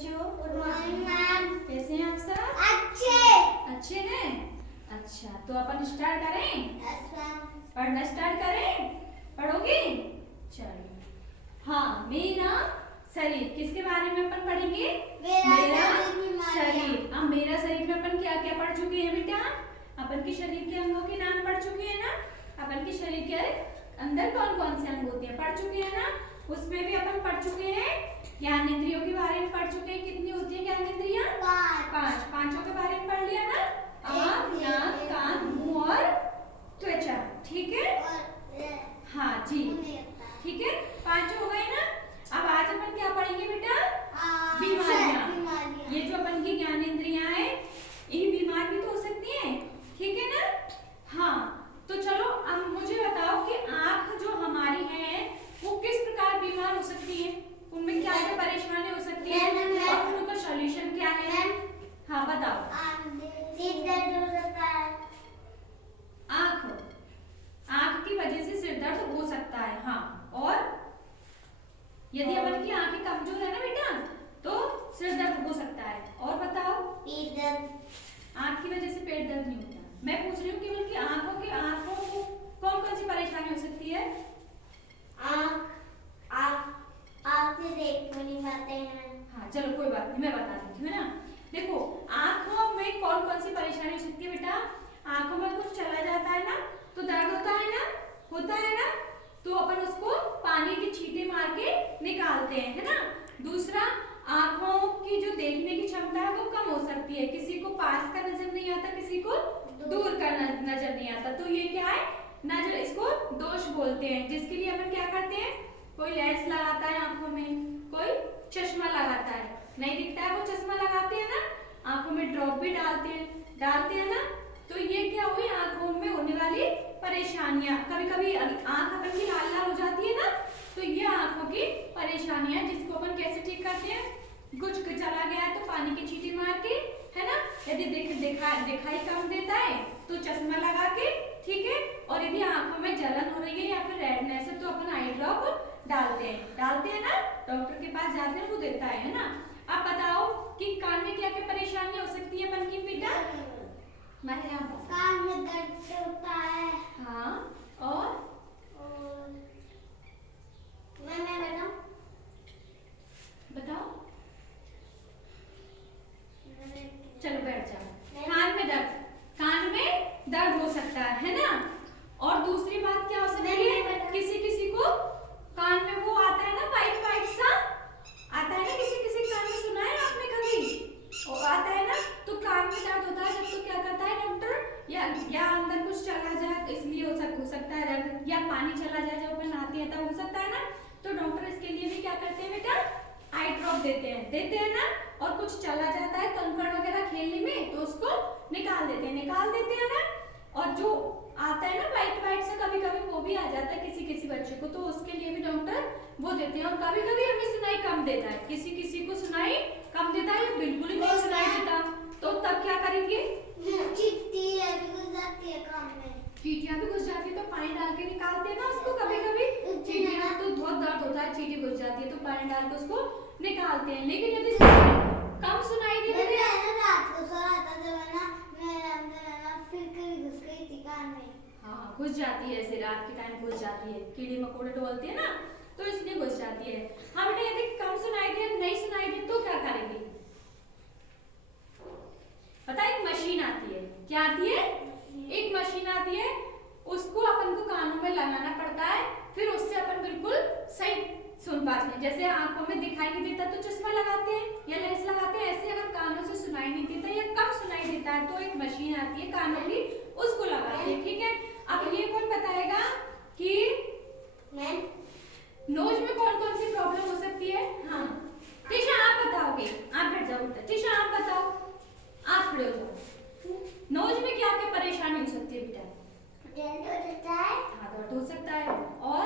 बच्चों? Good morning ma'am. कैसे हैं आप सब? अच्छे हैं। अच्छा, तो अपन स्टार्ट करें? Yes ma'am. पढ़ना स्टार्ट करें? पढ़ोगे? चलो। हाँ, मेरा शरीर किसके बारे में अपन पढ़ेंगे? मेरा शरीर। अब मेरा शरीर में अपन क्या क्या पढ़ चुके हैं बेटा? अपन के शरीर के अंगों के नाम पढ़ चुके हैं ना? अपन के शरीर के अंदर कौन कौन से अंग होते हैं पढ़ चुके हैं ना? उसमें भी अपन पढ़ चुके हैं ज्ञानेंद्रियों के बारे में पढ़ चुके हैं। कितनी होती है ज्ञानेंद्रियां? पांच। पांचों के बारे में पढ़ लिया ना? आँख, नाक, कान, मुंह और त्वचा। ठीक है? हाँ जी, ठीक है। पांचों हो गए ना? अब आज अपन क्या पढ़ेंगे बेटा? बीमारियां। ये जो अपन की ज्ञानेंद्रियां हैं, ये बीमार भी तो हो सकती हैं, ठीक है ना? हाँ, तो चलो अब मुझे बताओ कि आँख जो हमारी है वो किस प्रकार बीमार हो सकती है? उनमें क्या क्या परेशानी हो सकती है और फिर उनका सॉल्यूशन क्या है? हाँ बताओ। आँख की वजह से सिर दर्द हो सकता है। हाँ, और यदि अपन की आँखें कमजोर है ना बेटा तो सिर दर्द हो सकता है। और बताओ। आँख की वजह से पेट दर्द नहीं होता। मैं पूछ रही हूँ केवल कि आँखों को कौन कौन सी परेशानी हो सकती है? आँख से देख नहीं पाते हैं। हाँ चलो कोई बात नहीं, मैं बता देती हूँ, है ना? देखो, आँखों में कौन कौन सी परेशानी हो सकती है बेटा? आँखों में कुछ चला जाता है ना तो दर्द होता है ना? होता है ना? तो अपन उसको पानी के छींटे मार के निकालते हैं, है ना? दूसरा, आँखों की जो देखने की क्षमता है वो कम हो सकती है। किसी को पास का नजर नहीं आता, किसी को दूर का नजर नहीं आता। तो ये क्या है? नजर, इसको दोष बोलते हैं। जिसके लिए अपन क्या करते हैं? कोई लेंस लगाता है आंखों में, कोई चश्मा लगाता है। नहीं दिखता है वो चश्मा लगाते हैं ना, आंखों में ड्रॉप भी डालते हैं ना। तो ये क्या हुई? आंखों में होने वाली परेशानियां। कभी कभी आंख अपन की लाल लाल हो जाती है ना, तो ये आंखों की परेशानियां, जिसको अपन कैसे ठीक करते हैं? कुछ चला गया है तो पानी की छींटे मार के, है ना? यदि दिखाई कम देता है तो चश्मा लगा के, ठीक है? और यदि आंखों में जलन हो रही है या फिर रेडनेस है तो अपन आई ड्रॉप डालते हैं ना? डॉक्टर के पास जाते हैं, वो देता है ना? अब बताओ कि कान में क्या क्या परेशानियां हो सकती है अपन की बेटा? कान में दर्द होता है। हाँ, और मैं बताओ। चलो बैठ जाओ। कान में दर्द हो सकता है ना? और दूसरी बात क्या हो सकती है? किसी को कान में वो आता है ना, वाइट सा आता है ना, किसी कान में सुना है आपने कभी? वो आता है ना, तो कान में दर्द होता है जब। तो क्या करता है डॉक्टर? या अंदर कुछ चला जाए इसलिए हो सकता है दर्द, या पानी चला जाए जब अपन नहाते हैं तब हो सकता है ना। तो डॉक्टर इसके लिए भी क्या करते हैं बेटा? आई ड्रॉप देते हैं ना। और कुछ चला जाता है कंकड़ वगैरह खेलने में तो उसको निकाल देते हैं ना। और जो आता है ना वाइट से, कभी कभी वो भी आ जाता है किसी बच्चे को, तो उसके लिए भी डॉक्टर वो देते हैं। और कभी कभी हमें सुनाई कम देता है, किसी को सुनाई कम देता है या बिल्कुल ही नहीं सुनाई देता, तो तब क्या करेंगे? चींटियां भी घुस जाती है तो पानी डाल के निकालते हैं ना उसको। कभी कभी चींटियां तो बहुत दर्द होता है, चींटी घुस जाती है तो पानी डाल के उसको निकालते हैं। लेकिन यदि कम सुनाई दे रही है, रात को सो रहा था जब है ना, फिर कभी घुस गई थी कान में। हाँ, घुस जाती है, ऐसे रात के टाइम घुस जाती है, कीड़े मकोड़े डोलते हैं ना तो इसलिए घुस जाती है। हाँ बेटा, यदि कम सुनाई दे, नहीं सुनाई दे तो क्या करेंगे? पता है, एक मशीन आती है। क्या आती है? एक मशीन आती है, उसको अपन को कानों में लगाना पड़ता है, फिर उससे अपन बिल्कुल सही सुन पाते हैं। जैसे आंखों में दिखाई नहीं देता तो चश्मा लगाते हैं या लेंस लगाते हैं, ऐसे अगर कानों से सुनाई नहीं देता या कम सुनाई देता है तो एक मशीन आती है कानों की, उसको लगाते हैं, ठीक है? अब ये कौन बताएगा कि नोज में कौन कौन सी प्रॉब्लम हो सकती है? हाँ टीशा, आप बताओगे। आप बैठ जाओ बेटा। टीशा आप बताओ, आप खड़े हो जाओ। नोज में क्या क्या परेशानी हो सकती है बेटा? दर्द हो सकता है। और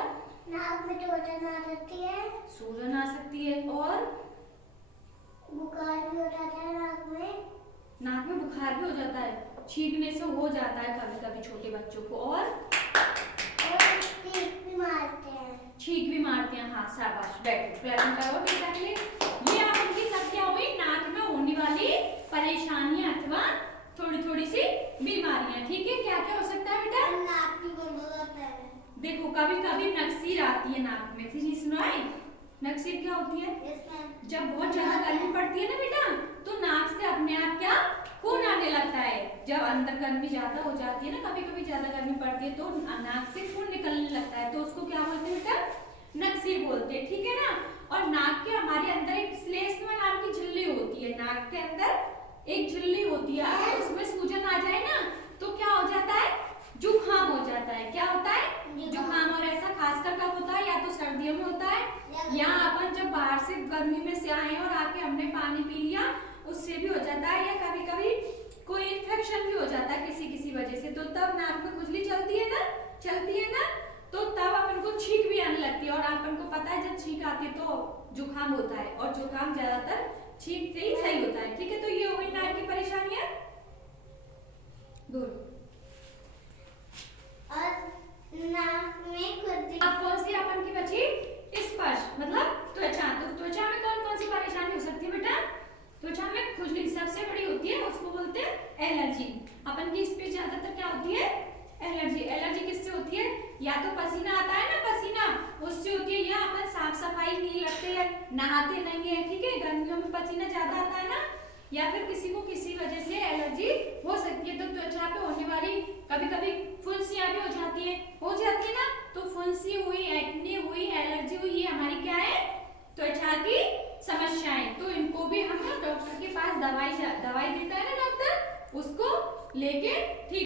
नाक में सूजन आ सकती है। सूजन आ सकती है। और बुखार भी हो जाता है नाक में बुखार भी हो जाता है, छींकने से हो जाता है कभी कभी छोटे बच्चों को। और छींक भी मारते हैं। हाँ शाबाश, बैठो, प्लेजेंट करो बेटा के लिए। ये आप उनकी सब क्या हुई? नकसीर क्या होती है? Yes ma'am. जब बहुत ज्यादा गर्मी पड़ती है ना बेटा, तो नाक से अपने आप क्या खून आने लगता है। जब अंदर गर्मी ज्यादा हो जाती है ना, कभी कभी ज्यादा गर्मी पड़ती है तो नाक से खून निकलने लगता है, तो उसको क्या बोलते हैं बेटा? नकसीर बोलते हैं, ठीक है ना। और नाक के हमारे अंदर एक श्लेष्मा नाम की झिल्ली होती है, नाक के अंदर एक झिल्ली होती है, अगर उसमें सूजन आ जाए ना तो क्या हो जाता है? जुकाम हो जाता है। क्या होता है? जुकाम। और ऐसा खासकर कब होता है? या तो सर्दियों में होता है, या अपन जब बाहर से गर्मी में से आए और आके हमने पानी पी लिया उससे भी हो जाता है, या कभी कभी कोई इन्फेक्शन भी हो जाता है किसी किसी वजह से, तो तब नाक में खुजली चलती है ना, तो तब अपन को छींक भी आने लगती है। और अपन को पता है जब छींक आती है तो जुकाम होता है, और जुकाम ज्यादातर छींक से ही सही होता है, ठीक है। तो ये हो गई नाक की परेशानियां। गुड। और नाक में खुजली। अब कौन सी अपन की बची? स्पर्श मतलब त्वचा। तो त्वचा में कौन कौन सी परेशानी हो सकती है बेटा? त्वचा में खुजली सबसे बड़ी होती है, उसको बोलते हैं एलर्जी। अपन की इस पे ज्यादातर क्या होती है? एलर्जी। एलर्जी किससे होती है? या तो पसीना आता है ना, पसीना उससे होती है, या अपन साफ सफाई नहीं रखते हैं, नहाते नहीं है, ठीक है, गर्मियों में पसीना ज्यादा आता है ना, या फिर किसी को किसी वजह से एलर्जी हो सकती है। तो त्वचा पे होने वाली कभी कभी फुंसियां भी हो जाती है ना, तो फुंसी हुई, एक्ने हुई, एलर्जी हुई, ये हमारी क्या है? त्वचा की समस्याएं। तो इनको भी हम डॉक्टर के पास दवाई देता है ना डॉक्टर, उसको लेके ठीक